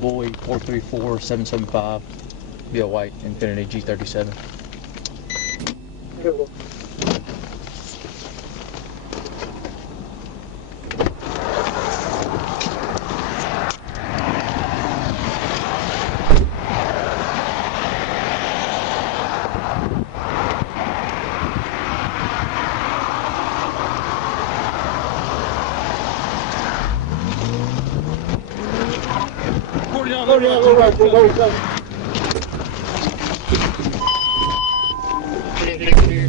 Boy 434775, be a white Infinity G37.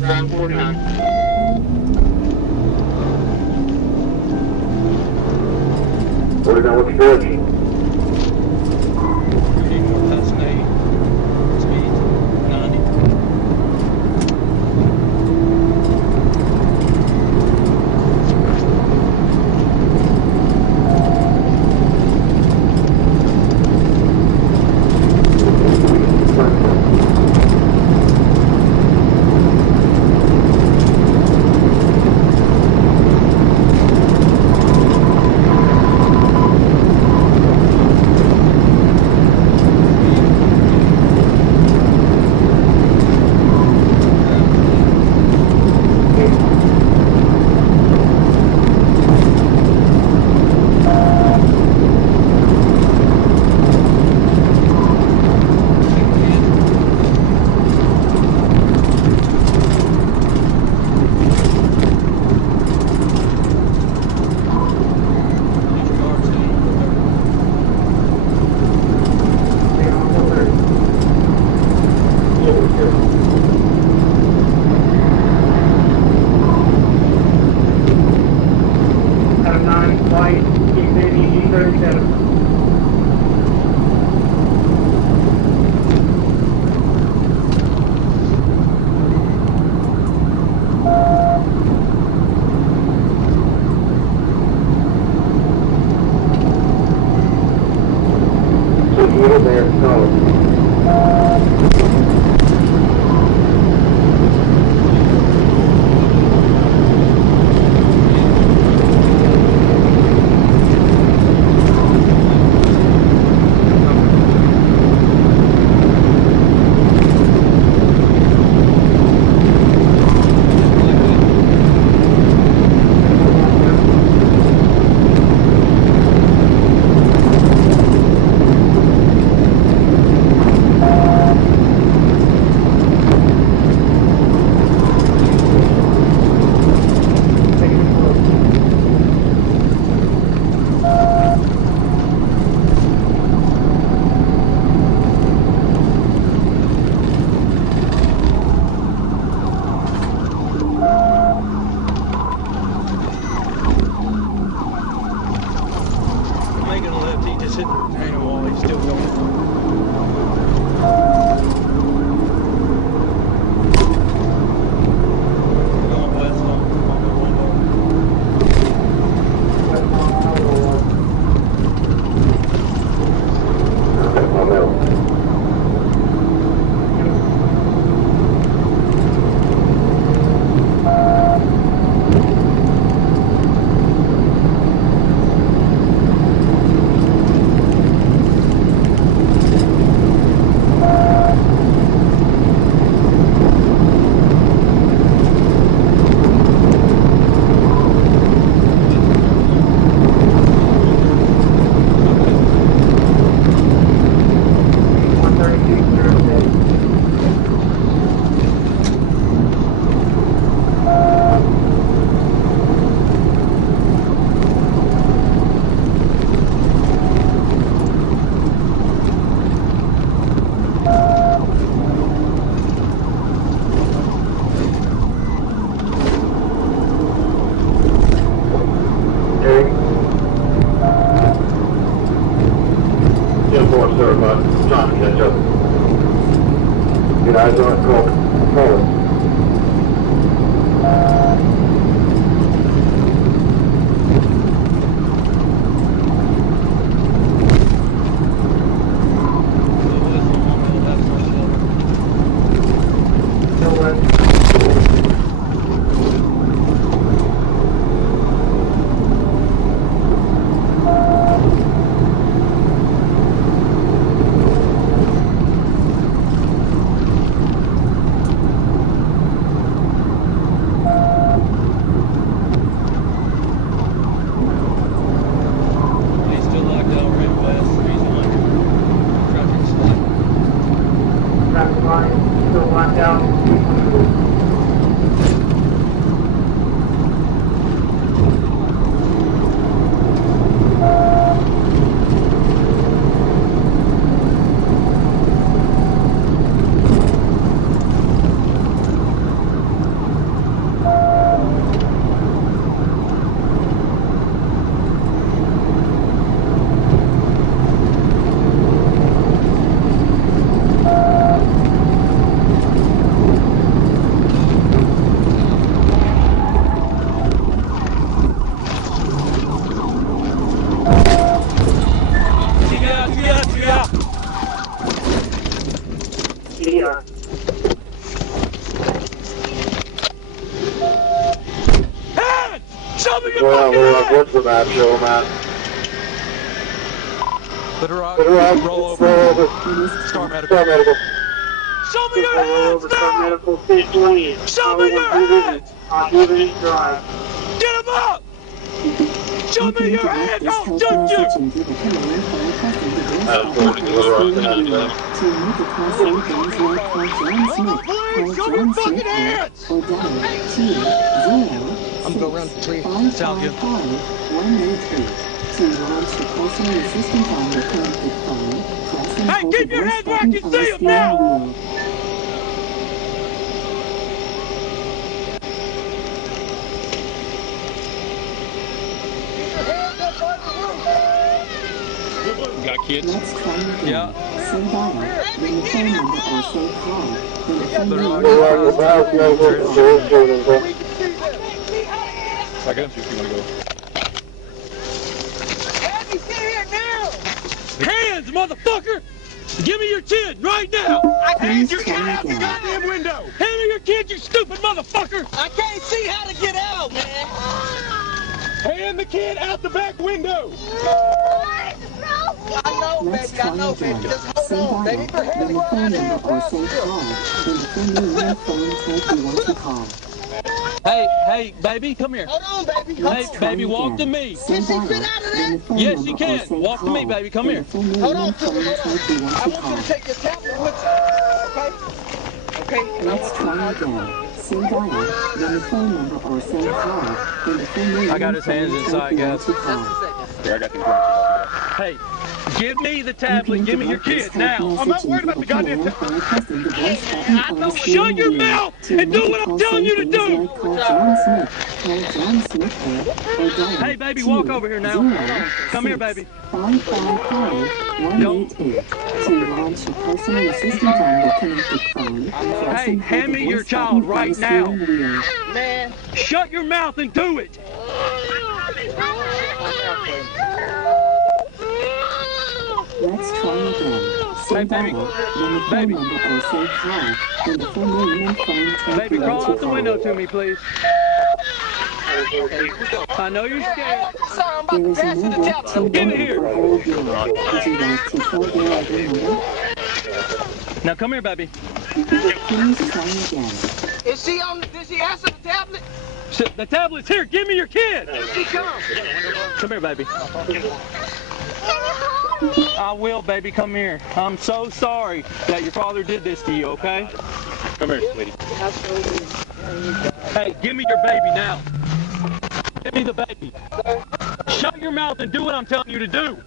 Ground 49. What's your direction? North Hudson 8, speed 90. G37. There, Making a left, he just hit the retaining wall, he's still going. Going west on Maumelle Boulevard. Sir, but trying to catch up. Get eyes on it, call forward. here. Hands! Show me your Well, fucking hands! what's the map show, man? Let her rock. Put her up, Roll over. roll over. Start medical. Start medical. Show me your hands now! Medical 620. Show me your hands! On Gibbons Drive. Get him up! Show me your hands! I'll shoot you! Show your fucking hands! I'm going around the tree. South you. Hey, keep your hands where I can see them now! Got kids? Yeah. I got you if you want to go. Hands, motherfucker! Give me your kid right now! I can't your kid out the goddamn window! Hand me your kid, you stupid motherfucker! I can't see how to get out, man! Hand the kid out the back window! I know, baby, I know, baby. Just hold on, baby. Hey, baby, come here. Hold on, baby. Hey, baby, walk to me. Can she fit out of there? Yes, you can. Walk to me, baby. Come here. Hold on, sister, hold on. I want you to take your tablet with you, okay? Okay? Let's try again. Say dial, then the phone number or say call, then the phone number. I got his hands inside, guys. Just a second. Here, I got the Hey, give me the tablet. Give me your kid now. I'm not worried about the goddamn tablet. I know. Shut your mouth and do what I'm telling you to do. Hey, baby, walk over here now. Come here, baby. 555-188 to launch a personal assistant on the connected phone. Hey, hand me your child right now. Man. Shut your mouth and do it. Let's try again. Say baby. dial, then the phone Baby. number or say call, then the phone name and phone Baby, crawl out the window to me, please. I know you're scared. Sorry, I'm about There to is pass you the no tablet. to Give it here. Would you like to call their ID number? Now come here, baby. Please try again. Is she on? Did she answer the tablet? The tablet's here. Give me your kid. Here she comes. Come here, baby. I will, baby. Come here. I'm so sorry that your father did this to you, okay? Come here, sweetie. Hey, give me your baby now. Give me the baby. Shut your mouth and do what I'm telling you to do.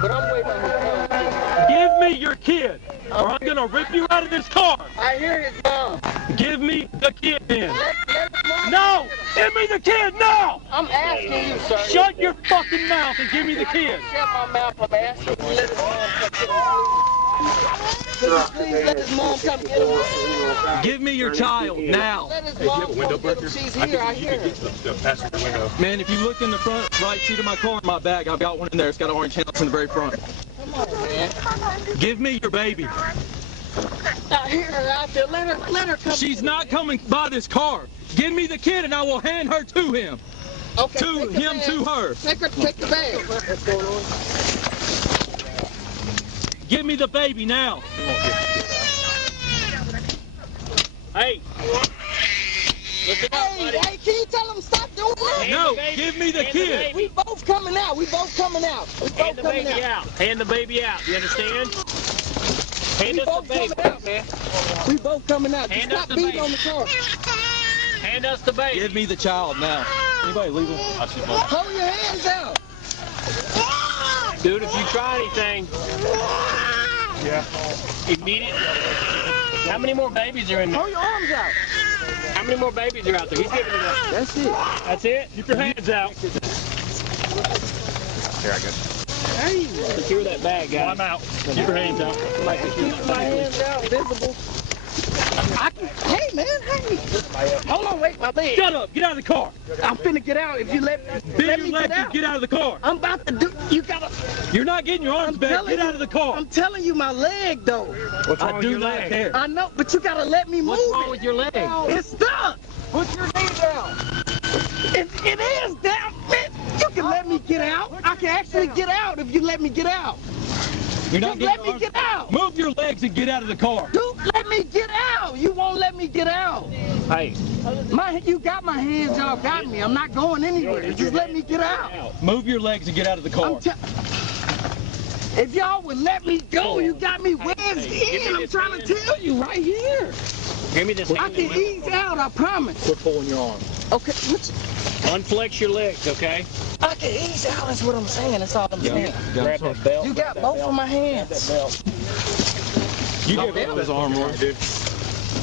But I'm waiting on her. Give me your kid, or I'm gonna rip you out of this car. I hear his mom. Give me the kid then. Let his mom. No! Give me the kid now! I'm asking you, sir. Shut your fucking mouth and give me the kid. Shut my mouth. I'm asking you to let his mom come get him. Please let his mom come get him. Give me your child now. Let his mom come get him. She's here. I hear her. Man, if you look in the front right seat of my car in my bag, I've got one in there. It's got an orange house in the very front. Come on, man. Give me your baby. I hear her out there. Let her come. She's not coming by this car. Give me the kid and I will hand her to him. Okay, To take the him, bag. to her. Take the bag. What's going on? Give me the baby now. Hey. Hey, can you tell him stop doing that? No, give me the kid. We both coming out. We both coming out. Hand the baby out. Hand the baby out. You understand? Hand We us the both baby. coming out, man. We both coming out. Just Hand us stop the beating baby. on the car. Hand us the baby. Give me the child now. Anybody legal? Hold your hands out. Dude, if you try anything, immediately. How many more babies are in there? Hold your arms out. How many more babies are out there? He's giving it up. That's it. That's it? Keep your hands out. Here, I got Hey, secure that bag, guys. I'm out. Keep your hands out. Keep my hands out, visible. Hey, man, hey. Hold on, wait, my leg. Shut up. Get out of the car. I'm finna get out if you let Bend me your get legs and out. get out of the car. I'm about to do, you gotta. You're not getting your arms I'm back. telling Get you, out of the car. I'm telling you, my leg, though. What's wrong I with do your not leg? care. I know, but you gotta let me move What's wrong it. with your leg? It's stuck. Put your knee down. It is down, man. You can let me get out. I can actually get out if you let me get out. You're not Just getting let your me arms get back. out. Move your legs and get out of the car. Dude, let me get out. You won't let me get out. Hey, You got my hands, y'all got me. I'm not going anywhere. Just let me get out. Move your legs and get out of the car. If y'all would let me go, you got me wedged in. I'm trying to tell you right here. give me this I hand. can ease out, I promise. Quit pulling your arm. Okay, Unflex your legs, okay? I can ease out, that's what I'm saying. That's all I'm saying. Grab that belt. You got both of my hands. You My give belt. his arm, Roy.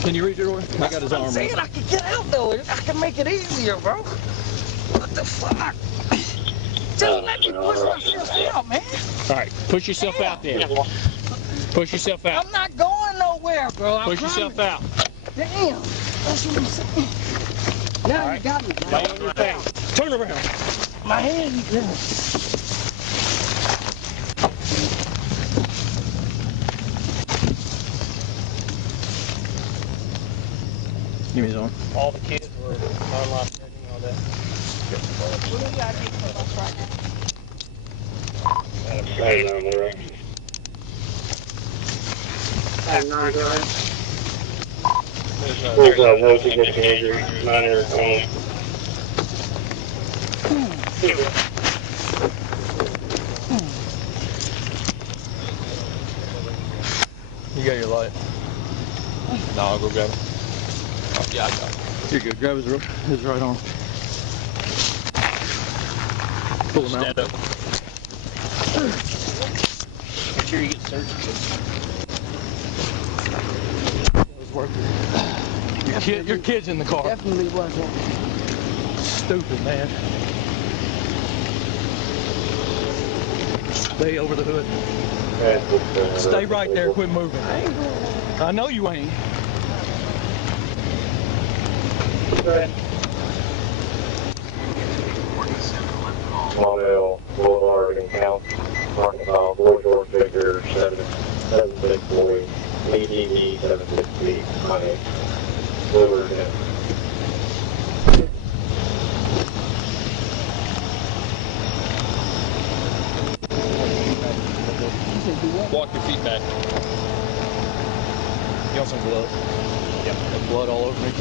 Can you reach it, Roy? I got his I'm arm. saying I can get out though. I can make it easier, bro. What the fuck? Just let me push myself out, man. All right, push yourself out there. Push yourself out. I'm not going nowhere, bro. I Push promise. yourself out. Damn. That's what I'm saying. Now All you right. got me. Lay on your face. Turn around. My hand. Yeah. Give me his arm. All the kids were online checking all that. There's no significant injury, minor only. You got your light. No, I'll go grab it. Yeah, I got it. You're good. Grab his right arm. Pull him out. Stand up. Make sure you get surgery. It was worth it. Your kid's in the car. Definitely wasn't. Stupid, man. Stay over the hood. Stay right there. Quit moving. I know you ain't. Maumelle Boulevard in Count, Arkansas, Floyd George Victor 764, EDD 760, my name. Boulevard, yeah. Walk your feet back. You want some gloves? Yep. Got blood all over me.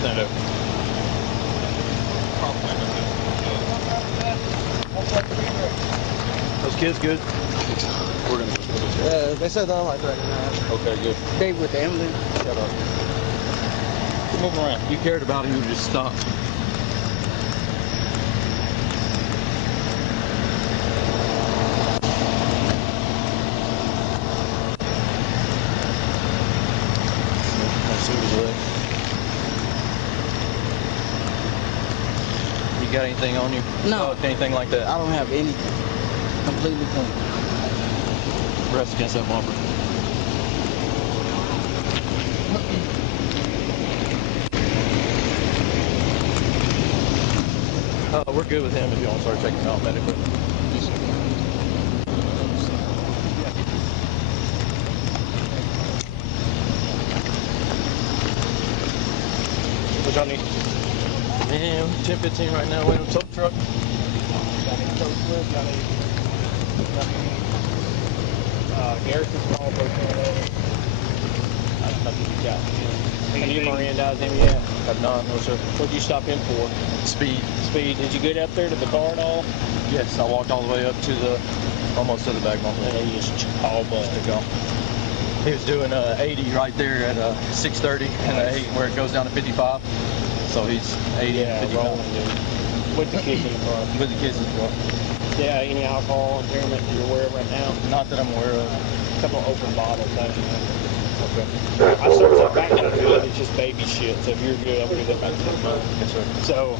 Stand up. Those kids good? We're gonna. Yeah, they said they're like that. Okay, good. They with the ambulance. Shut up. Move around. You cared about him, you just stopped. You got anything on you? No. Anything like that? I don't have anything. Completely clean. Rest against that bumper. We're good with him if you want to start checking him out medically. What y'all need? Man, 10:15 right now, waiting on tow truck. Garrison small boat. Have you Mirandized him yet? Have not, no sir. What'd you stop him for? Speed. Speed. Did you get up there to the bar at all? Yes, I walked all the way up to the, almost to the back of my And he just all but to go. He was doing 80 right there at 6:30, and where it goes down to 55. So he's 80 and 55. rolling, dude. With the kids in the car. With the kids in the car. Yeah, any alcohol impairment that you're aware of right now? Not that I'm aware of. A couple of open bottles. Okay. I searched that back to the good. It's just baby shit. So if you're good, I'll give that back to the mother. Yes, sir. So,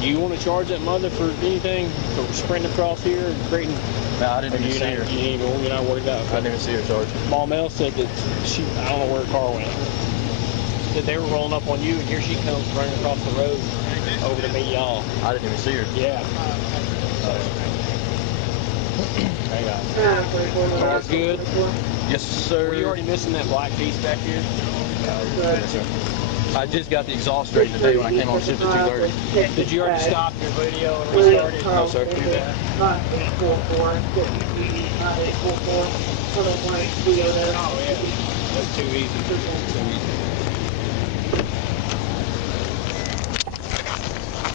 do you want to charge that mother for anything? For sprinting across here and creating? No, I didn't even see her. You're not worried about it? I didn't even see her charge. Maumelle said that I don't know where her car went. That they were rolling up on you, and here she comes running across the road over to meet y'all. I didn't even see her. Yeah. Hang on. Car's good. Yes, sir. Were you already missing that black piece back here? Yes, sir. I just got the exhaust straight today when I came on shift at 2:30. Did you already stop your video and restart it? No, sir. Do that. Oh, yeah. That's too easy.